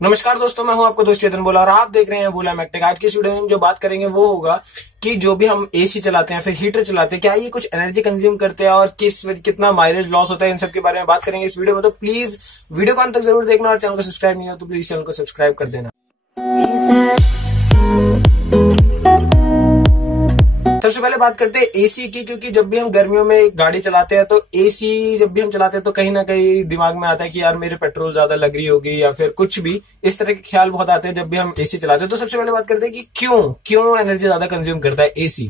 नमस्कार दोस्तों, मैं हूं आपका दोस्त चेतन बोला और आप देख रहे हैं बोला मैकटेक। आज की इस वीडियो में हम जो बात करेंगे वो होगा कि जो भी हम एसी चलाते हैं फिर हीटर चलाते हैं, क्या ये कुछ एनर्जी कंज्यूम करते हैं और कितना माइलेज लॉस होता है, इन सब के बारे में बात करेंगे इस वीडियो में। तो प्लीज वीडियो को अंत तक जरूर देखना और चैनल को सब्सक्राइब नहीं हो तो प्लीज चैनल को सब्सक्राइब कर देना। सबसे पहले बात करते हैं एसी की, क्योंकि जब भी हम गर्मियों में गाड़ी चलाते हैं तो एसी जब भी हम चलाते हैं तो कहीं ना कहीं दिमाग में आता है कि यार मेरे पेट्रोल ज्यादा लग रही होगी या फिर कुछ भी इस तरह के ख्याल बहुत आते हैं जब भी हम एसी चलाते हैं। तो सबसे पहले बात करते हैं कि क्यों एनर्जी ज्यादा कंज्यूम करता है एसी।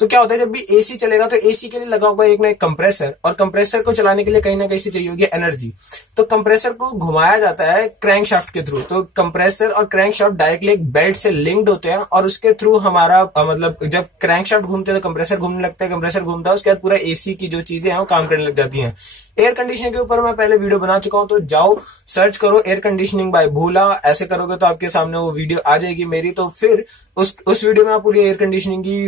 तो क्या होता है, जब भी एसी चलेगा तो एसी के लिए लगा होगा एक ना एक कंप्रेसर, और कंप्रेसर को चलाने के लिए कहीं ना कहीं से चाहिए होगी एनर्जी। तो कंप्रेसर को घुमाया जाता है क्रैंकशाफ्ट के थ्रू। तो कंप्रेसर और क्रैंकशाफ्ट डायरेक्टली एक बेल्ट से लिंक्ड होते हैं और उसके थ्रू हमारा मतलब जब क्रैंकशाफ्ट घूमते हैं तो कंप्रेसर घूमने लगता है, कंप्रेसर घूमता है, उसके बाद पूरा एसी की जो चीजें हैं वो काम करने लग जाती हैं। एयर कंडीशनिंग के ऊपर मैं पहले वीडियो बना चुका हूं, तो जाओ सर्च करो एयर कंडीशनिंग बाय भोला। ऐसे करोगे तो आपके सामने वो वीडियो आ जाएगी मेरी, तो फिर उस वीडियो में आप पूरी एयर कंडीशनिंग की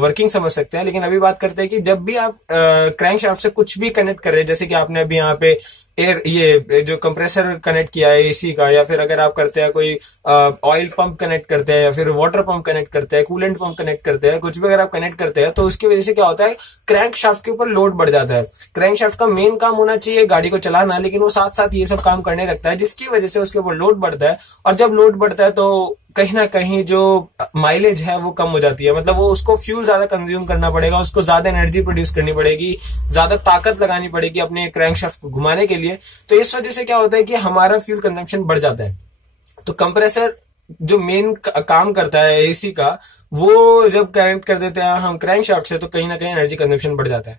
वर्किंग समझ सकते हैं। लेकिन अभी बात करते हैं कि जब भी आप क्रैंकशाफ्ट से कुछ भी कनेक्ट कर रहे हैं, जैसे कि आपने अभी यहाँ पे ये जो कंप्रेसर कनेक्ट किया है एसी का, या फिर अगर आप करते हैं कोई ऑयल पंप कनेक्ट करते हैं या फिर वाटर पंप कनेक्ट करते हैं, कूलेंट पंप कनेक्ट करते हैं, कुछ भी अगर आप कनेक्ट करते हैं तो उसकी वजह से क्या होता है, क्रैंक शाफ्ट के ऊपर लोड बढ़ जाता है। क्रैंक शाफ्ट का मेन काम होना चाहिए गाड़ी को चलाना, लेकिन वो साथ साथ ये सब काम करने लगता है, जिसकी वजह से उसके ऊपर लोड बढ़ता है। और जब लोड बढ़ता है तो कहीं ना कहीं जो माइलेज है वो कम हो जाती है, मतलब वो उसको फ्यूल ज्यादा कंज्यूम करना पड़ेगा, उसको ज्यादा एनर्जी प्रोड्यूस करनी पड़ेगी, ज्यादा ताकत लगानी पड़ेगी अपने क्रैंकशाफ्ट को घुमाने के लिए। तो इस वजह से क्या होता है कि हमारा फ्यूल कंजम्पशन बढ़ जाता है। तो कंप्रेसर जो मेन काम करता है एसी का, वो जब कनेक्ट कर देते हैं हम क्रैंकशाफ्ट से तो कहीं ना कहीं एनर्जी कंजम्पशन बढ़ जाता है।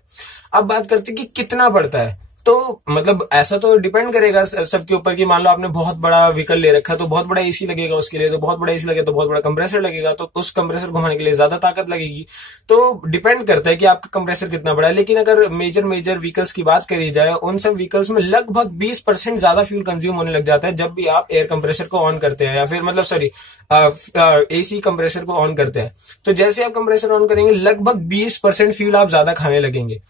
अब बात करते हैं कि कितना बढ़ता है। तो मतलब ऐसा तो डिपेंड करेगा सबके ऊपर कि मान लो आपने बहुत बड़ा व्हीकल ले रखा तो बहुत बड़ा एसी लगेगा उसके लिए, तो बहुत बड़ा एसी लगे तो बहुत बड़ा कंप्रेसर लगेगा, तो उस कंप्रेसर घुमाने के लिए ज्यादा ताकत लगेगी। तो डिपेंड करता है कि आपका कंप्रेसर कितना बड़ा है। लेकिन अगर मेजर मेजर की बात करी जाए, उन सब व्हीकल्स में लगभग 20% ज्यादा फ्यूल कंज्यूम होने लग जाता है जब भी आप एयर कंप्रेसर को ऑन करते हैं, या फिर मतलब सॉरी एसी कंप्रेसर को ऑन करते हैं। तो जैसे आप कंप्रेसर ऑन करेंगे लगभग 20% फ्यूल आप ज्यादा खाने लगेंगे।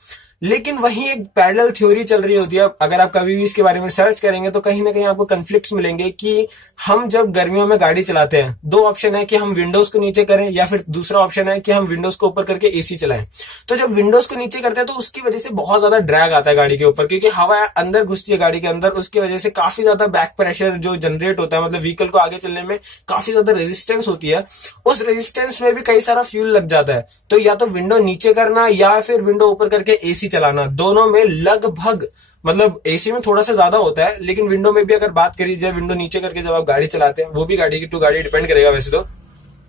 लेकिन वहीं एक पैरेलल थ्योरी चल रही होती है। अगर आप कभी भी इसके बारे में सर्च करेंगे तो कहीं ना कहीं आपको कन्फ्लिक्ट्स मिलेंगे कि हम जब गर्मियों में गाड़ी चलाते हैं, दो ऑप्शन है कि हम विंडोज को नीचे करें या फिर दूसरा ऑप्शन है कि हम विंडोज को ऊपर करके एसी चलाएं। तो जब विंडोज को नीचे करते हैं तो उसकी वजह से बहुत ज्यादा ड्रैग आता है गाड़ी के ऊपर, क्योंकि हवा अंदर घुसती है गाड़ी के अंदर, उसकी वजह से काफी ज्यादा बैक प्रेशर जो जनरेट होता है, मतलब व्हीकल को आगे चलने में काफी ज्यादा रेजिस्टेंस होती है। उस रेजिस्टेंस में भी कई सारा फ्यूल लग जाता है। तो या तो विंडो नीचे करना या फिर विंडो ऊपर करके एसी चलाना, दोनों में लगभग, मतलब एसी में थोड़ा सा ज्यादा होता है, लेकिन विंडो में भी अगर बात करी जाए, विंडो नीचे करके जब आप गाड़ी चलाते हैं, वो भी गाड़ी की टू गाड़ी डिपेंड करेगा वैसे तो,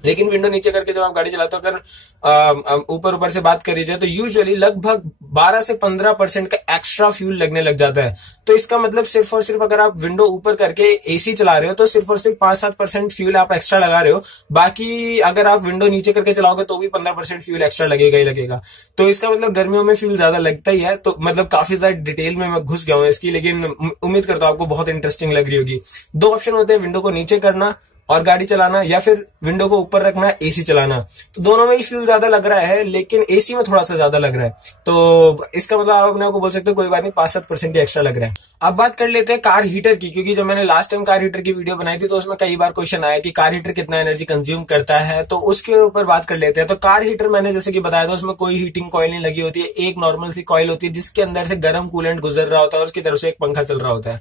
लेकिन विंडो नीचे करके जब आप गाड़ी चलाते हो, अगर ऊपर से बात करी जाए तो यूजुअली लगभग 12 से 15% का एक्स्ट्रा फ्यूल लगने लग जाता है। तो इसका मतलब सिर्फ और सिर्फ अगर आप विंडो ऊपर करके एसी चला रहे हो तो सिर्फ और सिर्फ 5-7% फ्यूल आप एक्स्ट्रा लगा रहे हो। बाकी अगर आप विंडो नीचे करके चलाओगे तो भी 15% फ्यूल एक्स्ट्रा लगेगा ही लगेगा। तो इसका मतलब गर्मियों में फ्यूल ज्यादा लगता ही है। तो मतलब काफी ज्यादा डिटेल में मैं घुस गया हूं इसकी, लेकिन उम्मीद करता हूं आपको बहुत इंटरेस्टिंग लग रही होगी। दो ऑप्शन होते हैं, विंडो को नीचे करना और गाड़ी चलाना, या फिर विंडो को ऊपर रखना एसी चलाना। तो दोनों में ही फ्यूल ज्यादा लग रहा है, लेकिन एसी में थोड़ा सा ज्यादा लग रहा है। तो इसका मतलब आप अपने आप को बोल सकते हो कोई बात नहीं, 5-7% ही एक्स्ट्रा लग रहा है। अब बात कर लेते हैं कार हीटर की, क्योंकि जब मैंने लास्ट टाइम कार हीटर की वीडियो बनाई थी तो उसमें कई बार क्वेश्चन आया कि कार हीटर कितना एनर्जी कंज्यूम करता है, तो उसके ऊपर बात कर लेते हैं। तो कार हीटर मैंने जैसे कि बताया था, उसमें कोई हीटिंग कॉइल नहीं लगी होती है, एक नॉर्मल सी कॉइल होती है जिसके अंदर से गर्म कूलेंट गुजर रहा होता है और उसकी तरफ से एक पंखा चल रहा होता है।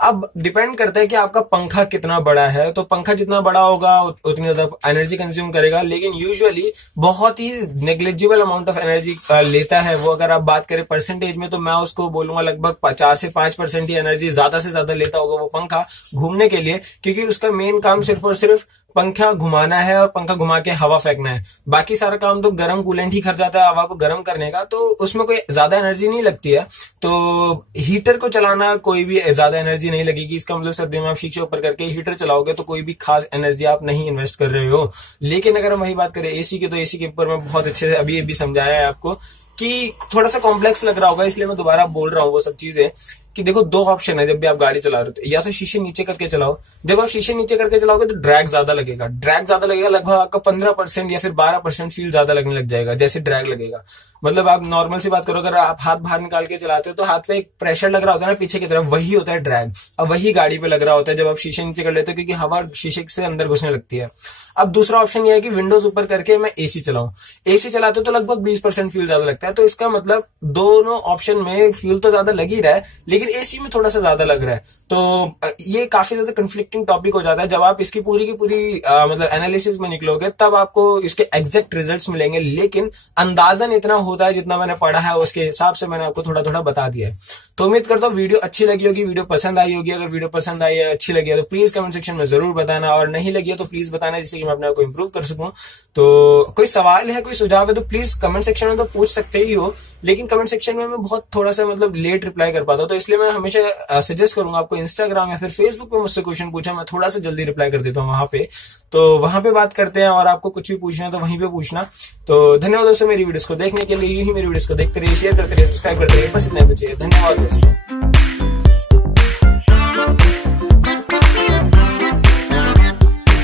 अब डिपेंड करता है कि आपका पंखा कितना बड़ा है, तो पंखा जितना बड़ा होगा उतनी ज्यादा एनर्जी कंज्यूम करेगा, लेकिन यूजुअली बहुत ही नेग्लिजिबल अमाउंट ऑफ एनर्जी लेता है वो। अगर आप बात करें परसेंटेज में तो मैं उसको बोलूंगा लगभग 4 से 5% ही एनर्जी ज्यादा से ज्यादा लेता होगा वो पंखा घूमने के लिए, क्योंकि उसका मेन काम सिर्फ और सिर्फ पंखा घुमाना है और पंखा घुमा के हवा फेंकना है। बाकी सारा काम तो गर्म कूलेंट ही कर जाता है हवा को गर्म करने का, तो उसमें कोई ज्यादा एनर्जी नहीं लगती है। तो हीटर को चलाना कोई भी ज्यादा एनर्जी नहीं लगेगी। इसका मतलब सर्दियों में आप शीशे ऊपर करके हीटर चलाओगे तो कोई भी खास एनर्जी आप नहीं इन्वेस्ट कर रहे हो। लेकिन अगर हम वही बात करें एसी की, तो एसी के ऊपर मैं बहुत अच्छे से अभी समझाया है आपको कि थोड़ा सा कॉम्प्लेक्स लग रहा होगा, इसलिए मैं दोबारा बोल रहा हूँ वो सब चीजें। कि देखो दो ऑप्शन है जब भी आप गाड़ी चला रहे हो, तो या तो शीशे नीचे करके चलाओ। जब आप शीशे नीचे करके चलाओगे तो ड्रैग ज्यादा लगेगा, लगभग आपका 15% या फिर 12% फील ज्यादा लगने लग जाएगा जैसे ड्रैग लगेगा। मतलब आप नॉर्मल सी बात करो, अगर आप हाथ बाहर निकाल के चलाते हो तो हाथ पे एक प्रेशर लग रहा होता है ना पीछे की तरफ, वही होता है ड्रैग। अब वही गाड़ी पे लग रहा होता है जब आप शीशे नीचे कर लेते हो, क्योंकि हवा शीशे से अंदर घुसने लगती है। अब दूसरा ऑप्शन ये है कि विंडोज ऊपर करके मैं एसी चलाऊं। एसी चलाते हो तो लगभग 20% फ्यूल ज्यादा लगता है। तो इसका मतलब दोनों ऑप्शन में फ्यूल तो ज्यादा लग ही रहा है, लेकिन एसी में थोड़ा सा ज्यादा लग रहा है। तो ये काफी ज्यादा कंफ्लिक्टिंग टॉपिक हो जाता है। जब आप इसकी पूरी की पूरी मतलब एनालिसिस में निकलोगे तब आपको इसके एग्जैक्ट रिजल्ट्स मिलेंगे, लेकिन अंदाजन इतना होता है जितना मैंने पढ़ा है उसके हिसाब से मैंने आपको थोड़ा थोड़ा बता दिया है। तो उम्मीद करता हूँ वीडियो अच्छी लगी होगी, वीडियो पसंद आई होगी। अगर वीडियो पसंद आई है, अच्छी लगी है तो प्लीज कमेंट सेक्शन में जरूर बताना, और नहीं लगी है तो प्लीज बताना जिससे कि मैं अपने आप को इंप्रूव कर सकूं। तो कोई सवाल है, कोई सुझाव है तो प्लीज कमेंट सेक्शन में तो पूछ सकते ही हो, लेकिन कमेंट सेक्शन में मैं बहुत थोड़ा सा मतलब लेट रिप्लाई कर पाता हूं। तो इसलिए मैं हमेशा सजेस्ट करूंगा आपको इंस्टाग्राम या फिर फेसबुक पे मुझसे क्वेश्चन पूछा, मैं थोड़ा सा जल्दी रिप्लाई कर देता हूँ वहां पे। तो वहां पे बात करते हैं, और आपको कुछ भी पूछना है तो वहीं पे पूछना। तो धन्यवाद दोस्तों मेरी वीडियोस को देखने के लिए। यही मेरी वीडियोस को देखते रहिए, शेयर करते रहिए, सब्सक्राइब करते रहिए। बस इतना ही बचिए। धन्यवाद दोस्तों।